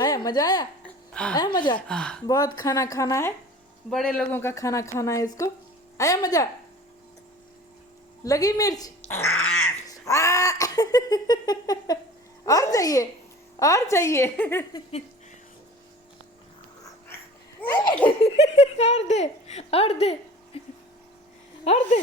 आया मजा आया? आया मजा? बहुत खाना खाना है, बड़े लोगों का खाना खाना है इसको। आया मजा? लगी मिर्च? और चाहिए? और चाहिए? और दे, और दे, और दे।